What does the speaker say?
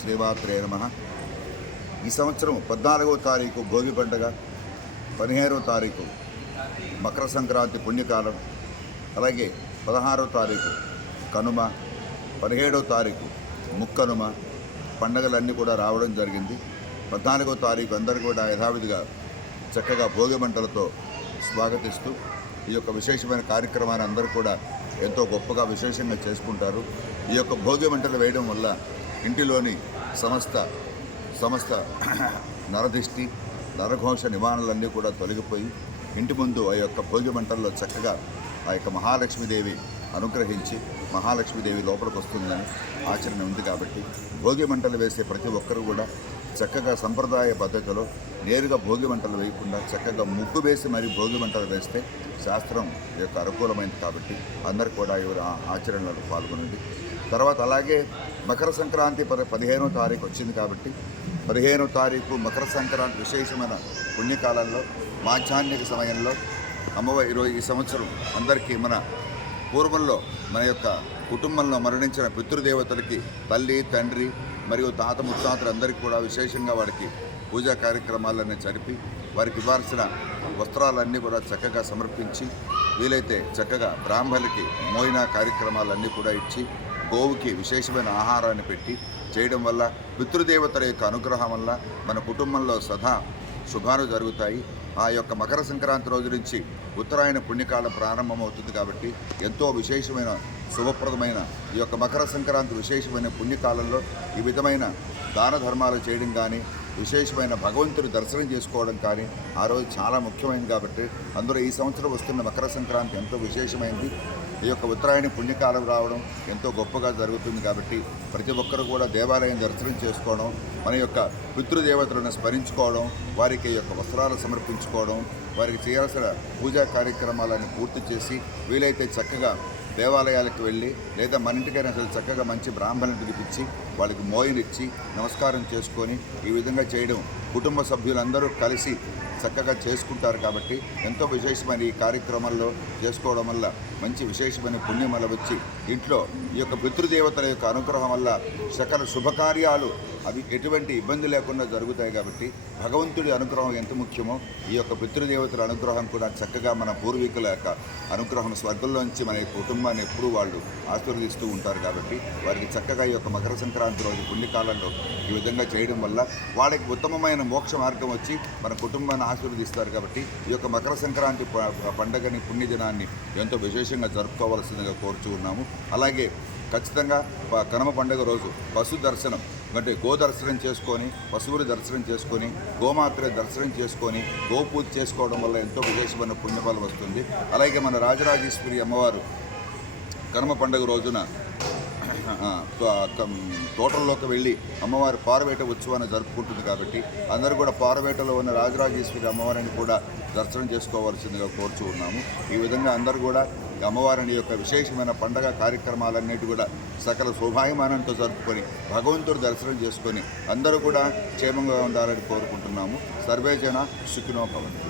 శ్రీవాత్రే నమ. ఈ సంవత్సరం పద్నాలుగో తారీఖు భోగి పండుగ పదిహేనో తారీఖు మకర సంక్రాంతి పుణ్యకాలం అలాగే పదహారవ తారీఖు కనుమ పదిహేడో తారీఖు ముక్కనుమ పండగలన్నీ కూడా రావడం జరిగింది. పద్నాలుగో తారీఖు అందరూ కూడా యథావిధిగా చక్కగా భోగి మంటలతో స్వాగతిస్తూ ఈ యొక్క విశేషమైన కార్యక్రమాన్ని అందరూ కూడా ఎంతో గొప్పగా విశేషంగా చేసుకుంటారు. ఈ యొక్క భోగి మంటలు వేయడం వల్ల ఇంటిలోని సమస్త సమస్త నరదిష్టి నరఘోష నివారణలన్నీ కూడా తొలగిపోయి ఇంటి ముందు ఆ యొక్క భోగి మంటల్లో చక్కగా ఆ యొక్క మహాలక్ష్మీదేవి అనుగ్రహించి మహాలక్ష్మీదేవి లోపలికి వస్తుందని ఆచరణ ఉంది కాబట్టి భోగి మంటలు వేసే ప్రతి ఒక్కరు కూడా చక్కగా సంప్రదాయ పద్ధతిలో నేరుగా భోగి మంటలు వేయకుండా చక్కగా ముగ్గు వేసి మరి భోగి మంటలు వేస్తే శాస్త్రం యొక్క అనుకూలమైంది కాబట్టి అందరు కూడా ఎవరు ఆచరణలో పాల్గొనండి. తర్వాత అలాగే మకర సంక్రాంతి పద పదిహేనో తారీఖు వచ్చింది కాబట్టి పదిహేనో తారీఖు మకర సంక్రాంతి విశేషమైన పుణ్యకాలంలో మాధ్యాహ్నిక సమయంలో అమ్మవారి ఈరోజు ఈ సంవత్సరం అందరికీ మన పూర్వంలో మన యొక్క కుటుంబంలో మరణించిన పితృదేవతలకి తల్లి తండ్రి మరియు తాత ముత్తాతలు అందరికీ కూడా విశేషంగా వారికి పూజా కార్యక్రమాలన్నీ జరిపి వారికి ఇవ్వాల్సిన వస్త్రాలన్నీ కూడా చక్కగా సమర్పించి వీలైతే చక్కగా బ్రాహ్మణులకి మోయిన కార్యక్రమాలన్నీ కూడా ఇచ్చి గోవుకి విశేషమైన ఆహారాన్ని పెట్టి చేయడం వల్ల పితృదేవతల యొక్క అనుగ్రహం వల్ల మన కుటుంబంలో సదా శుభాలు జరుగుతాయి. ఆ యొక్క మకర సంక్రాంతి రోజు నుంచి ఉత్తరాయణ పుణ్యకాలం ప్రారంభమవుతుంది కాబట్టి ఎంతో విశేషమైన శుభప్రదమైన ఈ యొక్క మకర సంక్రాంతి విశేషమైన పుణ్యకాలంలో ఈ విధమైన దాన ధర్మాలు చేయడం కానీ విశేషమైన భగవంతుని దర్శనం చేసుకోవడం కానీ ఆ రోజు చాలా ముఖ్యమైనది కాబట్టి అందులో ఈ సంవత్సరం వస్తున్న మకర సంక్రాంతి ఎంతో విశేషమైనది ఈ యొక్క ఉత్తరాయణ పుణ్యకాలం రావడం ఎంతో గొప్పగా జరుగుతుంది కాబట్టి ప్రతి ఒక్కరు కూడా దేవాలయం దర్శనం చేసుకోవడం మన యొక్క పితృదేవతలను స్మరించుకోవడం వారికి ఈ యొక్క వస్త్రాలు సమర్పించుకోవడం వారికి చేయాల్సిన పూజా కార్యక్రమాలను పూర్తి చేసి వీలైతే చక్కగా దేవాలయాలకు వెళ్ళి లేదా మన ఇంటికైనా అసలు చక్కగా మంచి బ్రాహ్మణుని పిలిపించి వాళ్ళకి మోయినిచ్చి నమస్కారం చేసుకొని ఈ విధంగా చేయడం కుటుంబ సభ్యులందరూ కలిసి చక్కగా చేసుకుంటారు కాబట్టి ఎంతో విశేషమైన ఈ కార్యక్రమాల్లో చేసుకోవడం వల్ల మంచి విశేషమైన పుణ్యం వల్ల వచ్చి ఇంట్లో ఈ యొక్క పితృదేవతల యొక్క అనుగ్రహం వల్ల సకల శుభకార్యాలు అవి ఎటువంటి ఇబ్బంది లేకుండా జరుగుతాయి కాబట్టి భగవంతుడి అనుగ్రహం ఎంత ముఖ్యమో ఈ యొక్క పితృదేవతల అనుగ్రహం కూడా చక్కగా మన పూర్వీకుల యొక్క అనుగ్రహం స్వర్గంలోంచి మన కుటుంబ కుటుంబాన్ని ఎప్పుడూ వాళ్ళు ఆశీర్వదిస్తూ ఉంటారు కాబట్టి వారికి చక్కగా ఈ యొక్క మకర సంక్రాంతి రోజు పుణ్యకాలంలో ఈ విధంగా చేయడం వల్ల వాళ్ళకి ఉత్తమమైన మోక్ష మార్గం వచ్చి మన కుటుంబాన్ని ఆశీర్వదిస్తారు కాబట్టి ఈ యొక్క మకర సంక్రాంతి పండగని పుణ్యదినాన్ని ఎంతో విశేషంగా జరుపుకోవాల్సిందిగా కోరుచూ ఉన్నాము. అలాగే ఖచ్చితంగా కనమ కనుమ పండుగ రోజు పశు దర్శనం అంటే గో దర్శనం చేసుకొని పశువులు దర్శనం చేసుకొని గోమాత్ర దర్శనం చేసుకొని గోపూజ చేసుకోవడం వల్ల ఎంతో విశేషమైన పుణ్యఫలం వస్తుంది. అలాగే మన రాజరాజేశ్వరి అమ్మవారు కనుమ పండుగ రోజున తోటల్లోకి వెళ్ళి అమ్మవారి పారవేట ఉత్సవాన్ని జరుపుకుంటుంది కాబట్టి అందరూ కూడా పారవేటలో ఉన్న రాజరాజేశ్వరి అమ్మవారిని కూడా దర్శనం చేసుకోవాల్సిందిగా కోరుచు ఉన్నాము. ఈ విధంగా అందరూ కూడా అమ్మవారిని యొక్క విశేషమైన పండగ కార్యక్రమాలన్నిటి కూడా సకల శోభాయమానంతో జరుపుకొని భగవంతుడు దర్శనం చేసుకొని అందరూ కూడా క్షేమంగా ఉండాలని కోరుకుంటున్నాము. సర్వేజన సుఖినోభవంతు